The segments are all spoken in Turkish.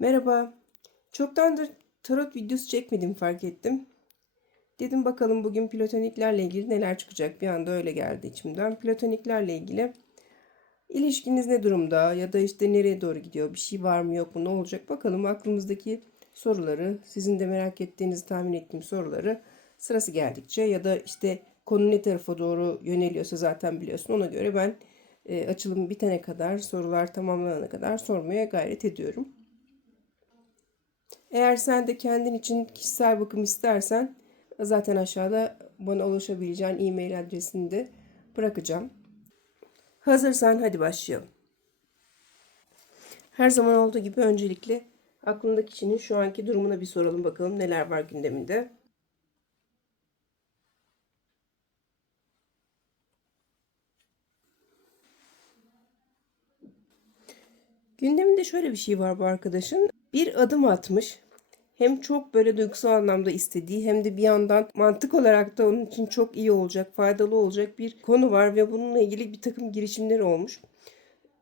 Merhaba. Çoktandır tarot videosu çekmedim fark ettim. Dedim bakalım bugün platoniklerle ilgili neler çıkacak. Bir anda öyle geldi içimden. Platoniklerle ilgili ilişkiniz ne durumda ya da işte nereye doğru gidiyor? Bir şey var mı yok mu ne olacak? Bakalım aklımızdaki soruları, sizin de merak ettiğinizi tahmin ettiğim soruları sırası geldikçe ya da işte konu ne tarafa doğru yöneliyorsa zaten biliyorsun. Ona göre ben e, açılım bitene kadar, sorular tamamlanana kadar sormaya gayret ediyorum. Eğer sen de kendin için kişisel bakım istersen zaten aşağıda bana ulaşabileceğin e-mail adresini de bırakacağım. Hazırsan hadi başlayalım. Her zaman olduğu gibi öncelikle aklındaki kişinin şu anki durumuna bir soralım bakalım neler var gündeminde. Gündeminde şöyle bir şey var bu arkadaşın. Bir adım atmış. Hem çok böyle duygusal anlamda istediği hem de bir yandan mantık olarak da onun için çok iyi olacak, faydalı olacak bir konu var ve bununla ilgili bir takım girişimler olmuş.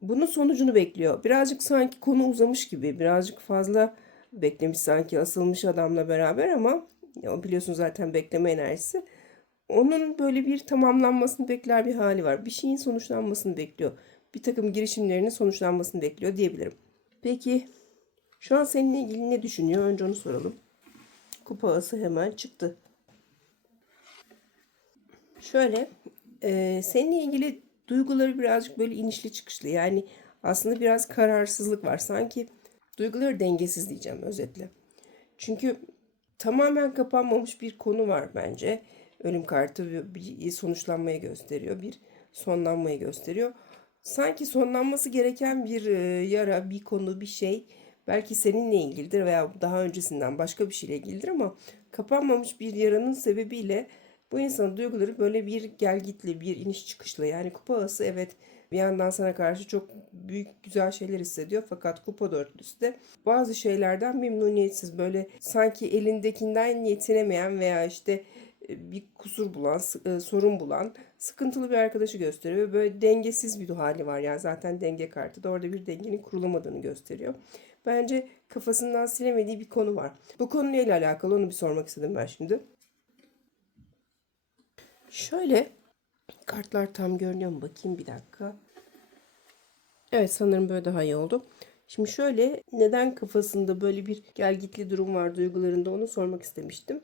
Bunun sonucunu bekliyor. Birazcık sanki konu uzamış gibi, birazcık fazla beklemiş sanki asılmış adamla beraber ama ya biliyorsun zaten bekleme enerjisi. Onun böyle bir tamamlanmasını bekler bir hali var. Bir şeyin sonuçlanmasını bekliyor. Bir takım girişimlerinin sonuçlanmasını bekliyor diyebilirim. Peki şu an seninle ilgili ne düşünüyor? Önce onu soralım. Kupa ağası hemen çıktı. Şöyle, e, seninle ilgili duyguları birazcık böyle inişli çıkışlı. Yani aslında biraz kararsızlık var. Sanki duyguları dengesiz diyeceğim özetle. Çünkü tamamen kapanmamış bir konu var bence. Ölüm kartı bir sonuçlanmayı gösteriyor. Bir sonlanmayı gösteriyor. Sanki sonlanması gereken bir e, yara, bir konu, bir şey belki seninle ilgilidir veya daha öncesinden başka bir şeyle ilgilidir ama kapanmamış bir yaranın sebebiyle bu insanın duyguları böyle bir gelgitli, bir iniş çıkışlı. Yani kupa ağası evet bir yandan sana karşı çok büyük güzel şeyler hissediyor fakat kupa dörtlüsü de bazı şeylerden memnuniyetsiz böyle sanki elindekinden yetinemeyen veya işte e, bir kusur bulan, e, sorun bulan sıkıntılı bir arkadaşı gösteriyor böyle dengesiz bir hali var. Yani zaten denge kartı da orada bir dengenin kurulamadığını gösteriyor. Bence kafasından silemediği bir konu var. Bu konuyla ile alakalı onu bir sormak istedim ben şimdi. Şöyle kartlar tam görünüyor mu bakayım bir dakika. Evet sanırım böyle daha iyi oldu. Şimdi şöyle neden kafasında böyle bir gelgitli durum var duygularında onu sormak istemiştim.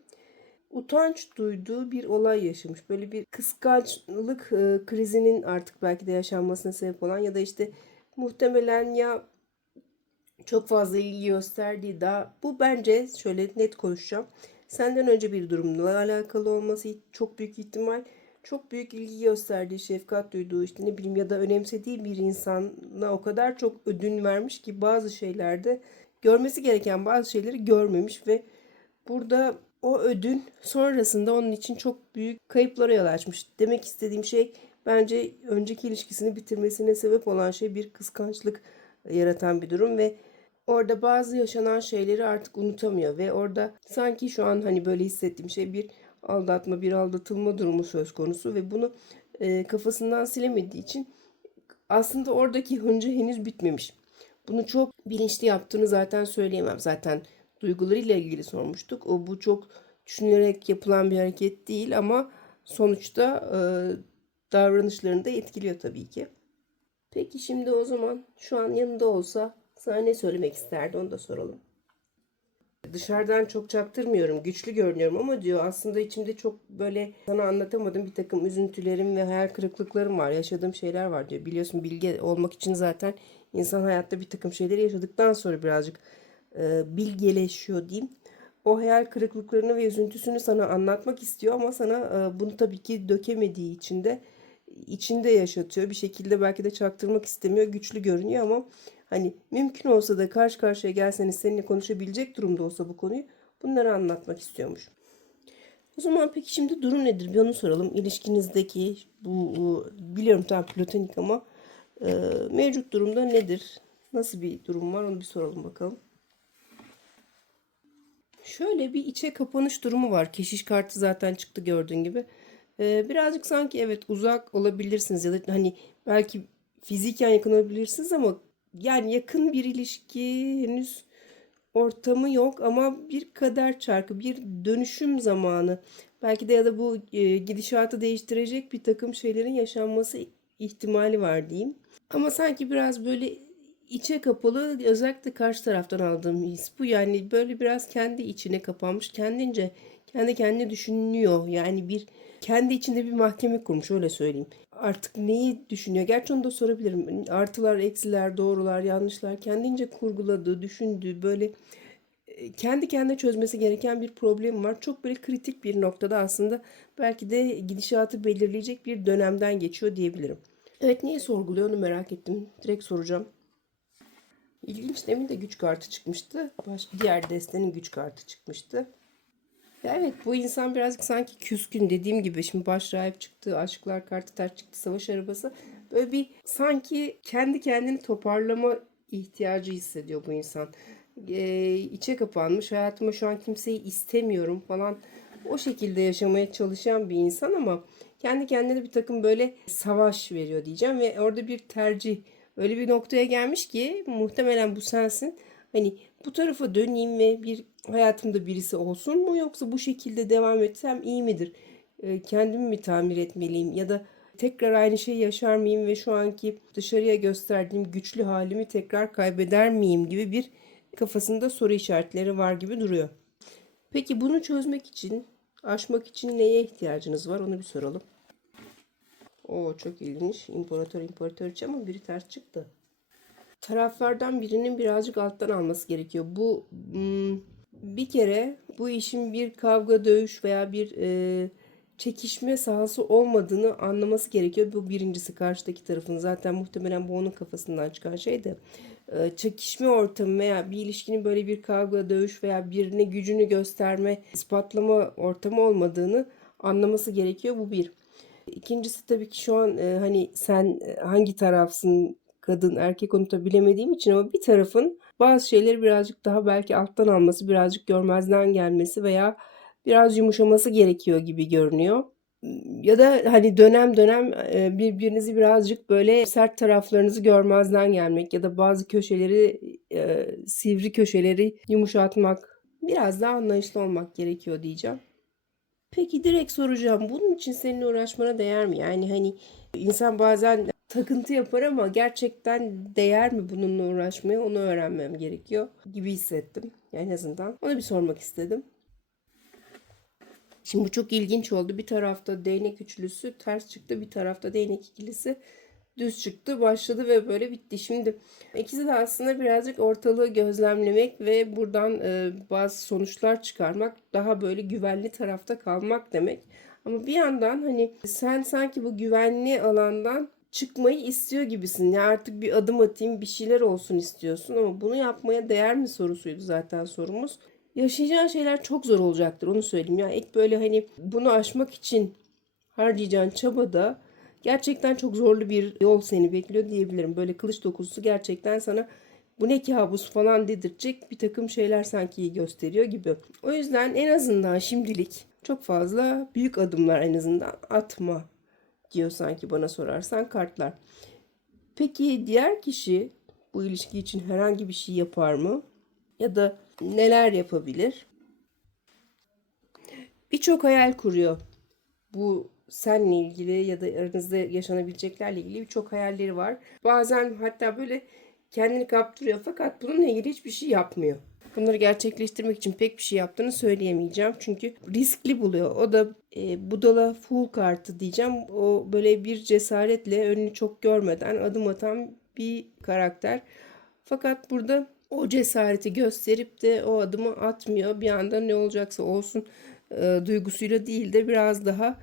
Utanç duyduğu bir olay yaşamış. Böyle bir kıskançlık e, krizinin artık belki de yaşanmasına sebep olan ya da işte muhtemelen ya çok fazla ilgi gösterdiği daha bu bence şöyle net konuşacağım. Senden önce bir durumla alakalı olması çok büyük ihtimal çok büyük ilgi gösterdiği, şefkat duyduğu işte ne bileyim ya da önemsediği bir insana o kadar çok ödün vermiş ki bazı şeylerde görmesi gereken bazı şeyleri görmemiş ve burada o ödün sonrasında onun için çok büyük kayıplara yol açmış. Demek istediğim şey bence önceki ilişkisini bitirmesine sebep olan şey bir kıskançlık yaratan bir durum ve orada bazı yaşanan şeyleri artık unutamıyor ve orada sanki şu an hani böyle hissettiğim şey bir aldatma, bir aldatılma durumu söz konusu ve bunu e, kafasından silemediği için aslında oradaki hıncı henüz bitmemiş. Bunu çok bilinçli yaptığını zaten söyleyemem. Zaten duygularıyla ilgili sormuştuk. O bu çok düşünülerek yapılan bir hareket değil ama sonuçta e, davranışlarını da etkiliyor tabii ki. Peki şimdi o zaman şu an yanında olsa sana ne söylemek isterdi onu da soralım. Dışarıdan çok çaktırmıyorum, güçlü görünüyorum ama diyor aslında içimde çok böyle sana anlatamadığım bir takım üzüntülerim ve hayal kırıklıklarım var, yaşadığım şeyler var diyor. Biliyorsun bilge olmak için zaten insan hayatta bir takım şeyleri yaşadıktan sonra birazcık e, bilgeleşiyor diyeyim. O hayal kırıklıklarını ve üzüntüsünü sana anlatmak istiyor ama sana e, bunu tabii ki dökemediği için de içinde yaşatıyor. Bir şekilde belki de çaktırmak istemiyor. Güçlü görünüyor ama hani mümkün olsa da karşı karşıya gelseniz seninle konuşabilecek durumda olsa bu konuyu bunları anlatmak istiyormuş. O zaman peki şimdi durum nedir? Bir onu soralım. İlişkinizdeki bu, biliyorum tam platonik ama e, mevcut durumda nedir? Nasıl bir durum var onu bir soralım bakalım. Şöyle bir içe kapanış durumu var. Keşiş kartı zaten çıktı gördüğün gibi. Ee, birazcık sanki evet uzak olabilirsiniz ya da hani belki fiziken yakın olabilirsiniz ama yani yakın bir ilişki henüz ortamı yok ama bir kader çarkı, bir dönüşüm zamanı. Belki de ya da bu e, gidişatı değiştirecek bir takım şeylerin yaşanması ihtimali var diyeyim. Ama sanki biraz böyle içe kapalı özellikle karşı taraftan aldığım his bu. Yani böyle biraz kendi içine kapanmış, kendince kendi kendine düşünüyor. Yani bir kendi içinde bir mahkeme kurmuş öyle söyleyeyim. Artık neyi düşünüyor? Gerçi onu da sorabilirim. Artılar, eksiler, doğrular, yanlışlar kendince kurguladığı, düşündüğü böyle e, kendi kendine çözmesi gereken bir problem var. Çok böyle kritik bir noktada aslında belki de gidişatı belirleyecek bir dönemden geçiyor diyebilirim. Evet niye sorguluyor onu merak ettim. Direkt soracağım. İlginç demin de güç kartı çıkmıştı. Baş, diğer destenin güç kartı çıkmıştı. Evet bu insan birazcık sanki küskün dediğim gibi şimdi baş rahip çıktı, aşklar kartı ters çıktı, savaş arabası. Böyle bir sanki kendi kendini toparlama ihtiyacı hissediyor bu insan. Ee, içe kapanmış, hayatıma şu an kimseyi istemiyorum falan o şekilde yaşamaya çalışan bir insan ama kendi kendine bir takım böyle savaş veriyor diyeceğim ve orada bir tercih öyle bir noktaya gelmiş ki muhtemelen bu sensin. Hani bu tarafa döneyim ve bir hayatımda birisi olsun mu yoksa bu şekilde devam etsem iyi midir? E, kendimi mi tamir etmeliyim ya da tekrar aynı şeyi yaşar mıyım ve şu anki dışarıya gösterdiğim güçlü halimi tekrar kaybeder miyim gibi bir kafasında soru işaretleri var gibi duruyor. Peki bunu çözmek için, aşmak için neye ihtiyacınız var onu bir soralım. Oo çok ilginç. İmparator imparatoriçe ama biri ters çıktı taraflardan birinin birazcık alttan alması gerekiyor. Bu hmm, bir kere bu işin bir kavga, dövüş veya bir e, çekişme sahası olmadığını anlaması gerekiyor. Bu birincisi karşıdaki tarafın zaten muhtemelen bu onun kafasından çıkan şey de e, çekişme ortamı veya bir ilişkinin böyle bir kavga, dövüş veya birine gücünü gösterme, ispatlama ortamı olmadığını anlaması gerekiyor. Bu bir. İkincisi tabii ki şu an e, hani sen e, hangi tarafsın kadın erkek onu bilemediğim için ama bir tarafın bazı şeyleri birazcık daha belki alttan alması, birazcık görmezden gelmesi veya biraz yumuşaması gerekiyor gibi görünüyor. Ya da hani dönem dönem e, birbirinizi birazcık böyle sert taraflarınızı görmezden gelmek ya da bazı köşeleri e, sivri köşeleri yumuşatmak, biraz daha anlayışlı olmak gerekiyor diyeceğim. Peki direkt soracağım. Bunun için seninle uğraşmana değer mi? Yani hani insan bazen takıntı yapar ama gerçekten değer mi bununla uğraşmaya onu öğrenmem gerekiyor gibi hissettim. Yani en azından onu bir sormak istedim. Şimdi bu çok ilginç oldu. Bir tarafta değnek üçlüsü ters çıktı. Bir tarafta değnek ikilisi düz çıktı. Başladı ve böyle bitti. Şimdi ikisi de aslında birazcık ortalığı gözlemlemek ve buradan e, bazı sonuçlar çıkarmak. Daha böyle güvenli tarafta kalmak demek. Ama bir yandan hani sen sanki bu güvenli alandan çıkmayı istiyor gibisin. Ya artık bir adım atayım, bir şeyler olsun istiyorsun ama bunu yapmaya değer mi sorusuydu zaten sorumuz. Yaşayacağın şeyler çok zor olacaktır onu söyleyeyim. Ya ilk böyle hani bunu aşmak için harcayacağın çabada gerçekten çok zorlu bir yol seni bekliyor diyebilirim. Böyle kılıç dokusu gerçekten sana bu ne kabus falan dedirtecek bir takım şeyler sanki gösteriyor gibi. O yüzden en azından şimdilik çok fazla büyük adımlar en azından atma diyor sanki bana sorarsan kartlar. Peki diğer kişi bu ilişki için herhangi bir şey yapar mı? Ya da neler yapabilir? Birçok hayal kuruyor. Bu senle ilgili ya da aranızda yaşanabileceklerle ilgili birçok hayalleri var. Bazen hatta böyle kendini kaptırıyor fakat bununla ilgili hiçbir şey yapmıyor. Bunları gerçekleştirmek için pek bir şey yaptığını söyleyemeyeceğim. Çünkü riskli buluyor. O da e, budala full kartı diyeceğim. O böyle bir cesaretle önünü çok görmeden adım atan bir karakter. Fakat burada o cesareti gösterip de o adımı atmıyor. Bir anda ne olacaksa olsun e, duygusuyla değil de biraz daha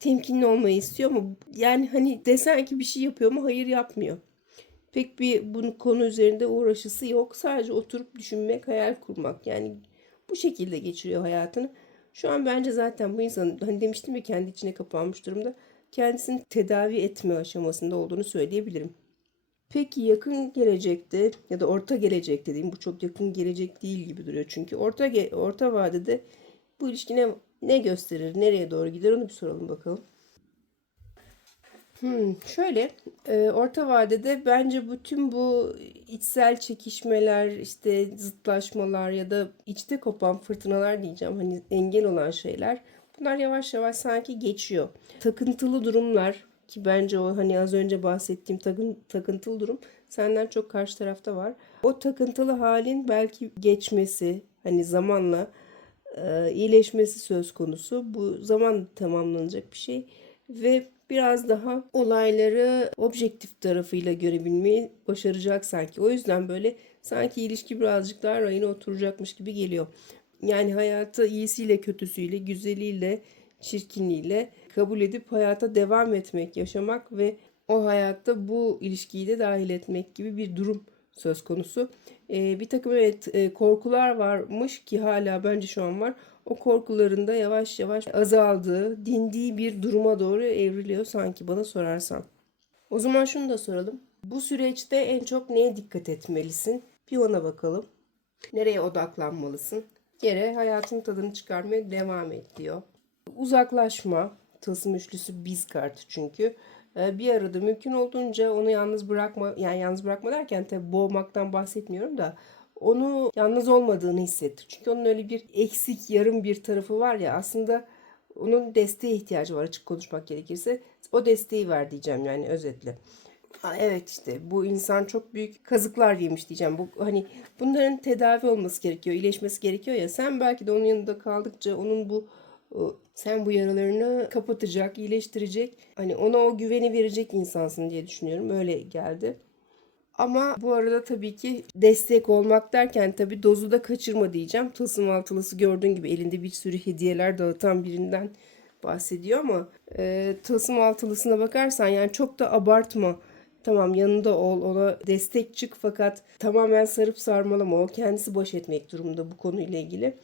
temkinli olmayı istiyor ama yani hani desen ki bir şey yapıyor mu hayır yapmıyor pek bir bunu konu üzerinde uğraşısı yok. Sadece oturup düşünmek, hayal kurmak. Yani bu şekilde geçiriyor hayatını. Şu an bence zaten bu insanın hani demiştim ya kendi içine kapanmış durumda. Kendisini tedavi etme aşamasında olduğunu söyleyebilirim. Peki yakın gelecekte ya da orta gelecekte diyeyim bu çok yakın gelecek değil gibi duruyor çünkü orta orta vadede bu ilişki ne, ne gösterir, nereye doğru gider onu bir soralım bakalım. Hmm, şöyle e, orta vadede bence bütün bu içsel çekişmeler işte zıtlaşmalar ya da içte kopan fırtınalar diyeceğim hani engel olan şeyler bunlar yavaş yavaş sanki geçiyor. Takıntılı durumlar ki bence o hani az önce bahsettiğim takın, takıntılı durum senden çok karşı tarafta var. O takıntılı halin belki geçmesi hani zamanla e, iyileşmesi söz konusu. Bu zaman tamamlanacak bir şey ve biraz daha olayları objektif tarafıyla görebilmeyi başaracak sanki. O yüzden böyle sanki ilişki birazcık daha rayına oturacakmış gibi geliyor. Yani hayatı iyisiyle kötüsüyle, güzeliyle, çirkinliğiyle kabul edip hayata devam etmek, yaşamak ve o hayatta bu ilişkiyi de dahil etmek gibi bir durum söz konusu. Ee, bir takım evet e, korkular varmış ki hala bence şu an var. O korkuların da yavaş yavaş azaldığı, dindiği bir duruma doğru evriliyor sanki bana sorarsan. O zaman şunu da soralım. Bu süreçte en çok neye dikkat etmelisin? Bir ona bakalım. Nereye odaklanmalısın? Yere hayatın tadını çıkarmaya devam et diyor. Uzaklaşma. Tılsım üçlüsü biz kartı çünkü. Ee, Bir arada mümkün olduğunca onu yalnız bırakma. Yani yalnız bırakma derken tabii boğmaktan bahsetmiyorum da onu yalnız olmadığını hissettir. Çünkü onun öyle bir eksik, yarım bir tarafı var ya aslında onun desteğe ihtiyacı var açık konuşmak gerekirse. O desteği ver diyeceğim yani özetle. Aa, evet işte bu insan çok büyük kazıklar yemiş diyeceğim. Bu hani bunların tedavi olması gerekiyor, iyileşmesi gerekiyor ya. Sen belki de onun yanında kaldıkça onun bu sen bu yaralarını kapatacak, iyileştirecek, hani ona o güveni verecek insansın diye düşünüyorum. Öyle geldi. Ama bu arada tabii ki destek olmak derken tabii dozu da kaçırma diyeceğim. Tılsım altılısı gördüğün gibi elinde bir sürü hediyeler dağıtan birinden bahsediyor ama e, tılsım altılısına bakarsan yani çok da abartma. Tamam yanında ol, ona destek çık fakat tamamen sarıp sarmalama. O kendisi baş etmek durumunda bu konuyla ilgili.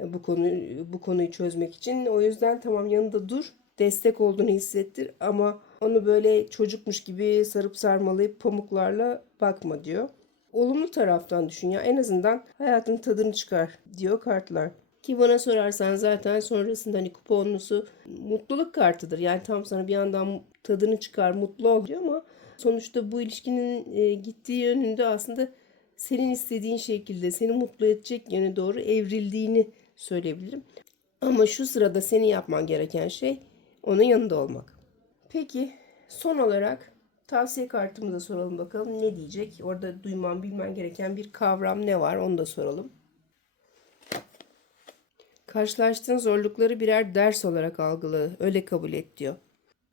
E, Bu konuyu bu konuyu çözmek için. O yüzden tamam yanında dur. Destek olduğunu hissettir ama onu böyle çocukmuş gibi sarıp sarmalayıp pamuklarla bakma diyor. Olumlu taraftan düşün ya en azından hayatın tadını çıkar diyor kartlar. Ki bana sorarsan zaten sonrasında hani kuponlusu mutluluk kartıdır. Yani tam sana bir yandan tadını çıkar, mutlu ol diyor ama sonuçta bu ilişkinin e, gittiği yönünde aslında senin istediğin şekilde seni mutlu edecek yöne doğru evrildiğini söyleyebilirim. Ama şu sırada senin yapman gereken şey onun yanında olmak. Peki son olarak tavsiye kartımıza soralım bakalım ne diyecek? Orada duyman bilmen gereken bir kavram ne var onu da soralım. Karşılaştığın zorlukları birer ders olarak algıla, öyle kabul et diyor.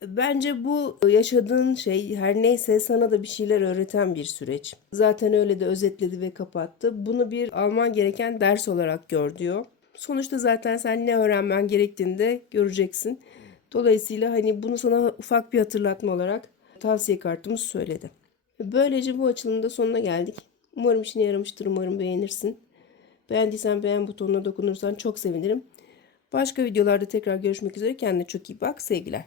Bence bu yaşadığın şey her neyse sana da bir şeyler öğreten bir süreç. Zaten öyle de özetledi ve kapattı. Bunu bir alman gereken ders olarak gör diyor. Sonuçta zaten sen ne öğrenmen gerektiğini de göreceksin. Dolayısıyla hani bunu sana ufak bir hatırlatma olarak tavsiye kartımız söyledi. Böylece bu açılımın da sonuna geldik. Umarım işine yaramıştır, umarım beğenirsin. Beğendiysen beğen butonuna dokunursan çok sevinirim. Başka videolarda tekrar görüşmek üzere. Kendine çok iyi bak. Sevgiler.